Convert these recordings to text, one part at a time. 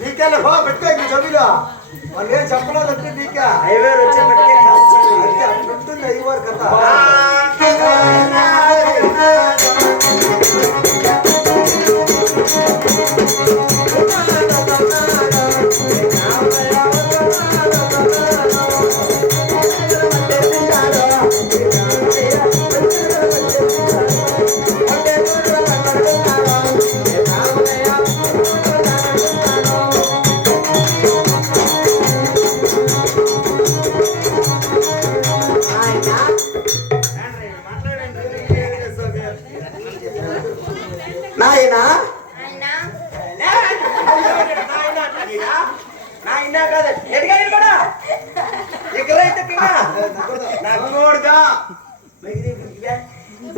నీకెళ్ళ బా పెట్టుకో చదివిలో వాళ్ళు ఏం చెప్పలేదంటే నీకే ఐవేరు వచ్చే పెట్టుకే ఉంటుంది ఐవారు కదా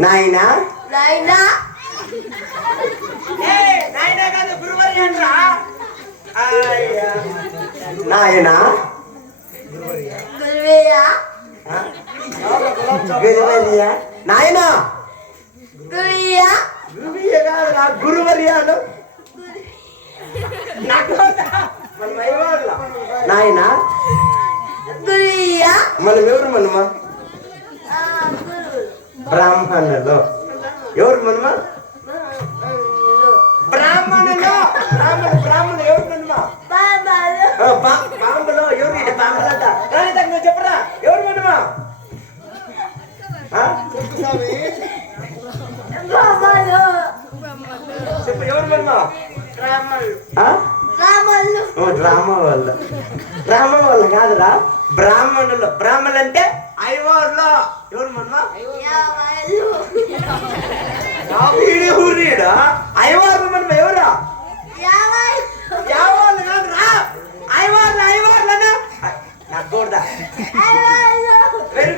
నాయనా నాయనా నాయనా కాదు గురువర్య అంటరా నాయనా గురువర్య నాయనా గురువర్య కాదు నా గురువర్య నాయనా మనం ఎవరు మనమా బ్రాహ్మణులు ఎవరు మనమా బ్రాహ్మణులు బ్రాహ్మణులు ఎవరు మనమా బాంబులో ఎవరు ఇది బాంబులంట నువ్వు చెప్పరా ఎవరు మనమా చెప్పు ఎవరు మనమా డ్రామా వాళ్ళు కాదురా బ్రాహ్మణులు బ్రాహ్మణులు అంటే ఐవార్లో ఎవరు మనమా ఐవార్లు మనం ఎవరా యావాళ్ళు కాదురా ఐవార్లు ఐవార్లనా నాకు కూడదా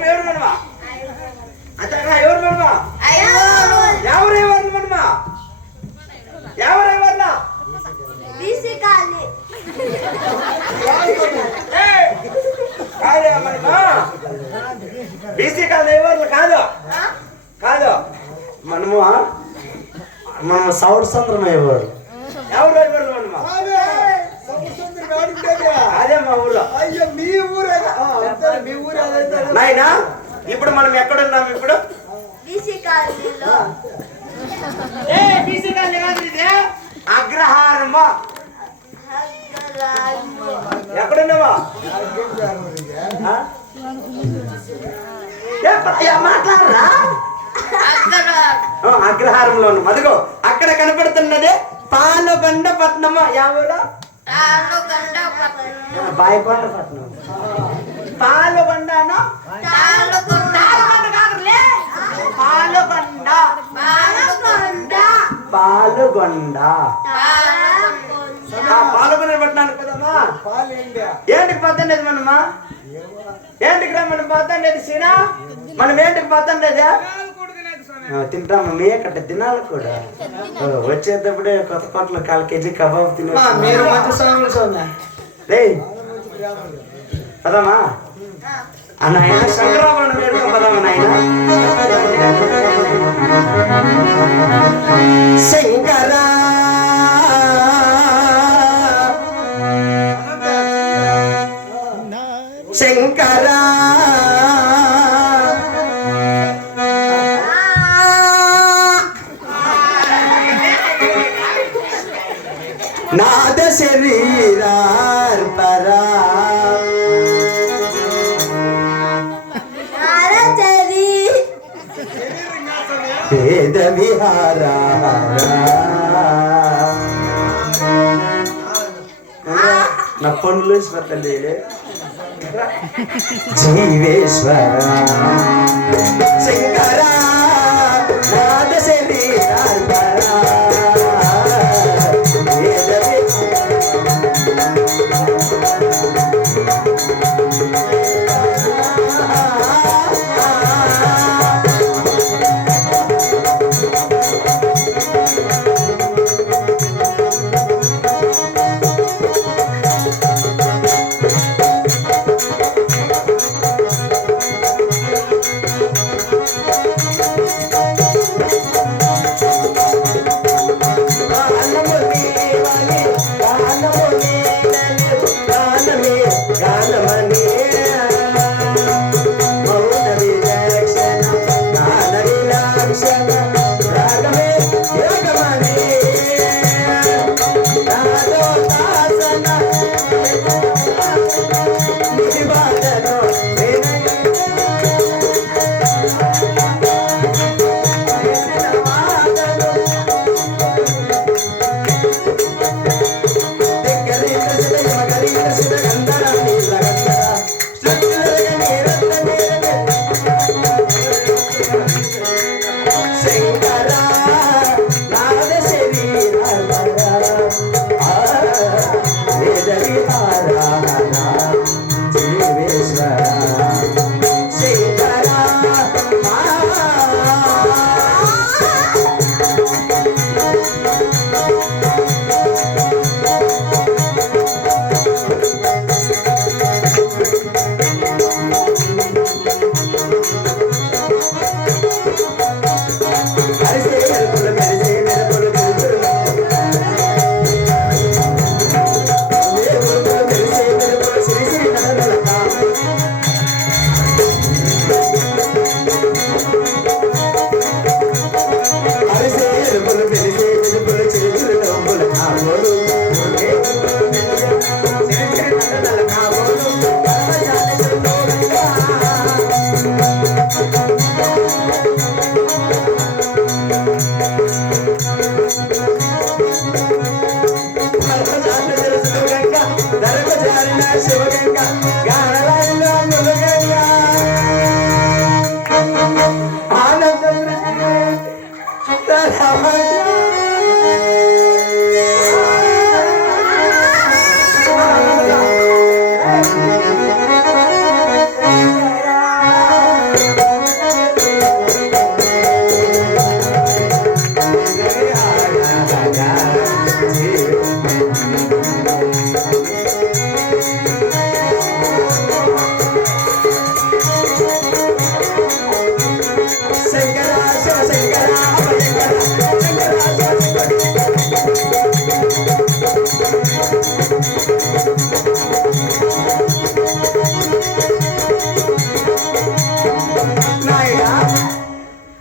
ఎవరు మనమా అంతగా ఎవరు మనమా ఎవరు ఐవార్లు మనమా ఎవరు ఐవార్లా బీసీ కాదు ఎవరు కాదు కాదు మనము సౌడ్ సంద్రం అయ్యేవాడు ఎవరు అయ్యేవాడు మనము అదే మా ఊళ్ళో అయ్యో మీ ఊరే మీ ఊరే నాయనా ఇప్పుడు మనం ఎక్కడున్నాం ఇప్పుడు బీసీ కాలనీలో బీసీ కాలనీ కాదు ఇది అగ్రహారము ఎక్కడున్నావా మాట్లాడరా అగ్రహారంలో ఉన్నాం అదిగో అక్కడ కనపడుతున్నదే పాలగొండ పట్నము ఎవరు బాయికొండ పట్నం పాలగొండ పాలగొండ పాలగొండ పట్టణానికి పోదామా ఏంటికి పోతుండేది మనమా ఏంటికి రా మనం పోతుండేది సీనా మనం ఏంటికి పోతుండేది తింటామా మే కట్ట తినాలి కూడా వచ్చేటప్పుడే కొత్త కోట్ల 1/4 కేజీ కబాబ్ తిన పదమ్మా నాయన శంకరాభరణం వేడుక పదమ్మా నాయన శంకరా శంకరా నాద శరీరార్పరా వేద విహారా నా పనులు తల్లి జీవేశ్వర శంకరా నాద శరీరార్పరా వేద బాధలో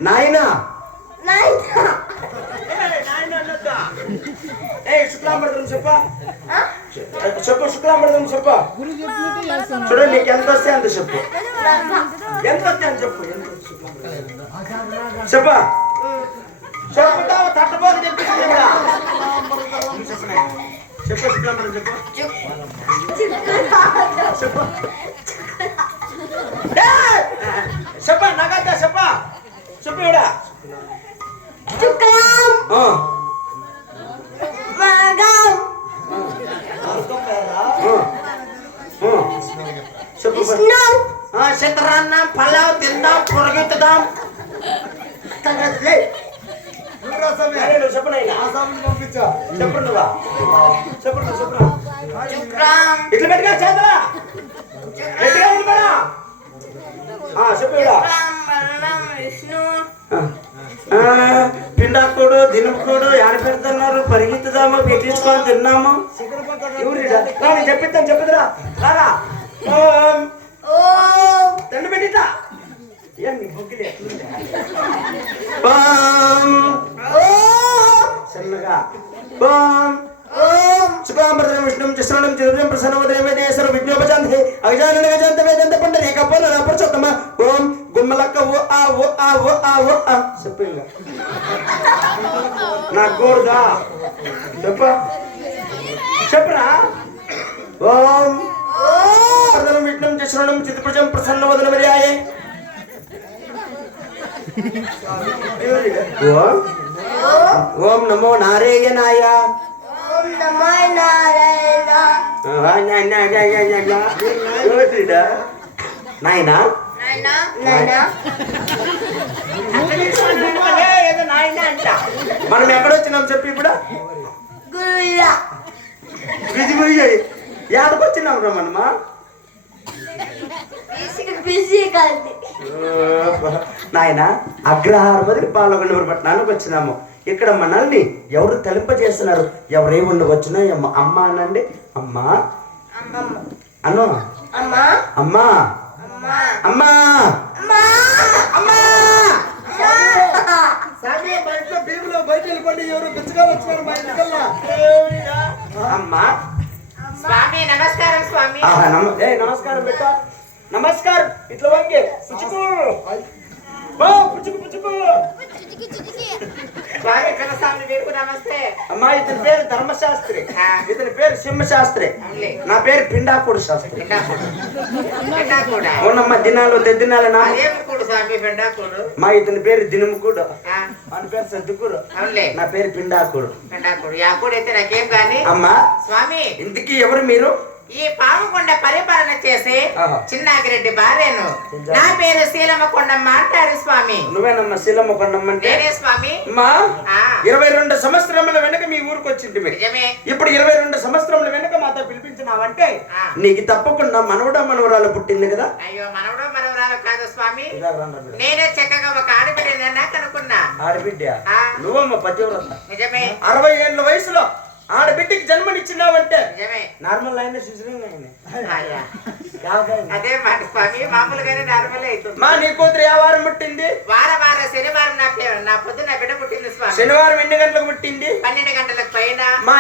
నాయనా శుక్లాంబరదం చెప్పు శుక్లాంబరదం చెప్పు చూడు నీకు ఎంత వస్తే అంత చెప్పు ఎంత వస్తే అని చెప్పు చెప్పా చెప్పుతావు తట్టబోదు చెప్పింది చెప్పు శుక్లాంబరం చెప్పు చెప్పు చెప్పా నాకంతా చెప్పా చెప్పు ఇవిడ చిత్రాన్నం పలావ్ తిందాం పొరగెత్తుదాం చెప్పు చెప్పు నువ్వా చెప్పు ఇట్లా పెట్టుగా చేతరా ఎట్టుగా ఉందా చెప్పు పిండాకుడు దినపుడు ఆడ పెడుతున్నారు పరిగెత్తుదాము పెట్టించుకొని తిన్నాము నేను చెప్పిద్దాం చెప్పుదురా రారా దండ పెట్టిద్దా సన్నగా శుక్లాంబరధరం విష్ణుం చశ్రణం చతుర్భుజం ప్రసన్నవదనమేదేశ్వర విజ్ఞోపజాంతే అగజానన గజాంత వేదంత పండరీక పునర పురుషోత్తమ ఓం గుమ్మలక్క ఓ ఆ ఓ ఆ ఓ ఆ ఓ ఆ చెప్పు ఇంకా నా గోరుదా చెప్పరా ఓం విష్ణుం చశ్రణం చతుర్భుజం ప్రసన్నవదనమేదేయే ఓం నమో నారాయణాయ నాయనా మనం ఎక్కడొచ్చినాం చెప్పి ఇప్పుడు ఎక్కడికొచ్చినాం రా మనమా నాయన అగ్రహారం వదిలి పాల్గొండ పట్టణానికి వచ్చినాము. ఇక్కడ మనల్ని ఎవరు తలింపజేస్తున్నారు? ఎవరే ఉండవచ్చునో అమ్మ అనండి. అమ్మా అను అమ్మా అమ్మా అమ్మా అమ్మా అమ్మా స్వామి నమస్కారం స్వామి. నమస్కారం బిడ్డ. నమస్కారం. ఇట్లా వంగి పుచ్చుకో. పుచ్చుకు పుచ్చుకో. స్వామి కనసామి మీకు నమస్తే. అమ్మా ఇతని పేరు ధర్మశాస్త్రి, ఇతని పేరు సింహశాస్త్రి, నా పేరు పిండాకుడు శాస్త్రి. కూడా అవునమ్మా, దినాలు తెద్దినాలనా ఏం కూడు స్వామి పెండాకుడు. మా ఇతని పేరు దినముకుడు, మన పేరు సర్దుకుడు, అవునులే నా పేరు పిండాకుడు. పెండాకుడు యాకుడు అయితే నాకేం గాని. అమ్మా స్వామి ఇంతకీ ఎవరు మీరు? ఈ పాముకొండ పరిపాలన చేసి ఆహా. చిన్నాగిరెడ్డి భార్యను. నా పేరు శీలమ్మ కొండమ్మ అంటారు స్వామి. నువ్వేనమ్మా శీలమ్మ కొండమ్మంటే? నేనే స్వామి. అమ్మా ఆ. 22 సంవత్సరముల వెనక మీ ఊరికి వచ్చింది మీరు. నిజమే. ఇప్పుడు 22 సంవత్సరముల వెనక మాతో పిలిపించినావంటే ఆ. నీకు తప్పకుండా మనవడా మనవరాలు పుట్టింది కదా. అయ్యో మనవడో మనవరాలు కాదు స్వామి, నేనే చక్కగా ఒక ఆడబిడ్డనన్నా కనుక్కున్నా. ఆడబిడ్డ ఆ. నువ్వమ్మ పతివ్రత. నిజమే 60 ఏళ్ళ వయసులో ఆడబిడ్డకి జన్మనిచ్చినావంటే నిజమే. నార్మల్ అయినా సిజరింగ్ అయినా అయ్యా. 50 అయినా. అదే మాట స్వామి, మామూలుగానే నార్మల్ అవుతుంది. మా నీ కూతురు ఏ వారం పుట్టింది? వారం శనివారం నా పొద్దున్న బిడ్డ పుట్టింది స్వామి. శనివారం ఎన్ని గంటలకు పుట్టింది? 12 గంటలకు పైన. మా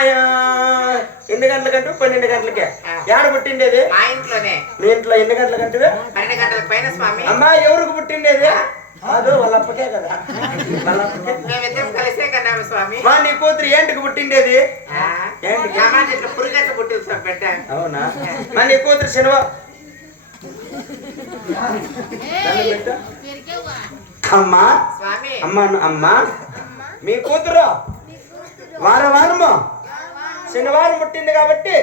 ఎన్ని గంటలకంటే 12 గంటలకే. ఆ. ఏడ పుట్టిండేది? మా ఇంట్లోనే మీ ఇంట్లో ఎన్ని గంటలకంటే? 12 గంటలకు పైన స్వామి. అమ్మా ఎవరికి పుట్టిండేది? కాదు వాళ్ళ అప్పకే కదా. వాళ్ళ అప్పకే. మేమిద్దరం కలిసే కన్నాము స్వామి. మా నీ కూతురు ఏంటికి పుట్టిండేది? ఆ. ఏంటి? సామాన్య ఇట్లా పురుగట్టు పుట్టింది స్వామి బిడ్డ. అవునా? మా నీ కూతురు శనివారం అమ్మా స్వామి అమ్మా అమ్మా మీ కూతురు వారము శనివారం పుట్టింది కాబట్టి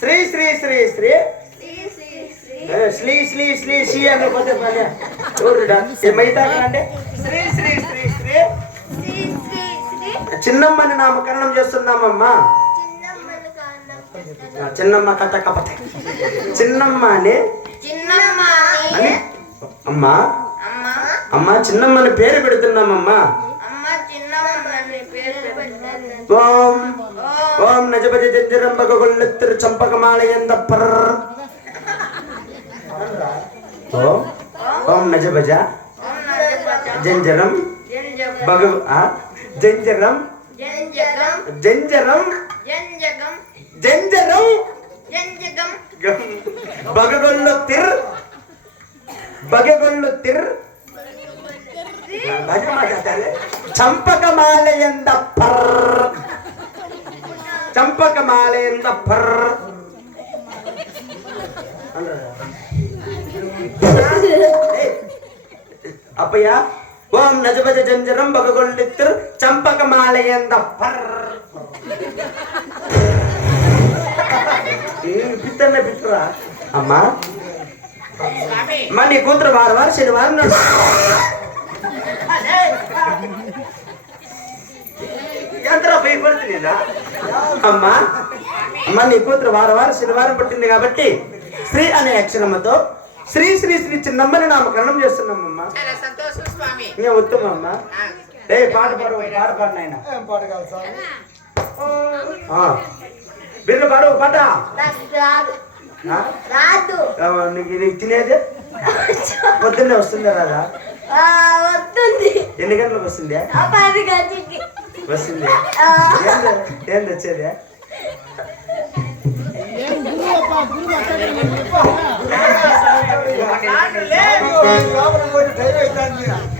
శ్రీ శ్రీ శ్రీ శ్రీ శ్రీ శ్రీ శ్రీ శ్రీ అనుకోతే పని చూడుడా మైతాకండి. శ్రీ శ్రీ శ్రీ శ్రీ చిన్నమ్మని నామకరణం చేస్తున్నామమ్మా. చిన్నమ్మ కథ కపత చిన్నమ్మ అని అని అమ్మా అమ్మా చిన్నమ్మని పేరు పెడుతున్నామమ్మా. ఓం ఓం నజపతి జంజరంబక గొల్లెత్తిరు చంపకమాలయందప్పర్. ఓం ఓం నజభజ జంజరం భగ జంజరం జంజరం జంజరం బగగొల్లుత్తిర్ బగగొల్లుత్తిర్ చంపకమాలయందప్పర్ చంపకమాలయందప్పర్. అప్పయ్య ఓం నజభజ జంజరం బగగొల్లిత్తిర్ చంపకమాలయందప్పర్. పిత్తన్న పిత్తురా అమ్మా. స్వామి మా నీ కూతురు వారం శనివారం నాడు ఎంతరా భయపడుతుందా అమ్మా. అమ్మ నీ కూతురు వారం శనివారం పుట్టింది కాబట్టి శ్రీ అనే అక్షరమ్మతో శ్రీ శ్రీ శ్రీ చిన్నమ్మని నామకరణం చేస్తున్నామమ్మా. చాలా సంతోషం స్వామి. నేను ఉత్తమమ్మా. ఏ పాట పాడు పాట పాడు నాయన. ఏం పాట కాదు సార్? బిర్రు పాడు పాట. రాదు నీకు తినేది పొద్దున్నే వస్తుందా రాదా? వస్తుంది ఎన్ని గంటలకు వస్తుంది? 10 గంటలకి వస్తుంది. ఏంది వచ్చేది? లోపలికి పోయి టైం అవుతుంది.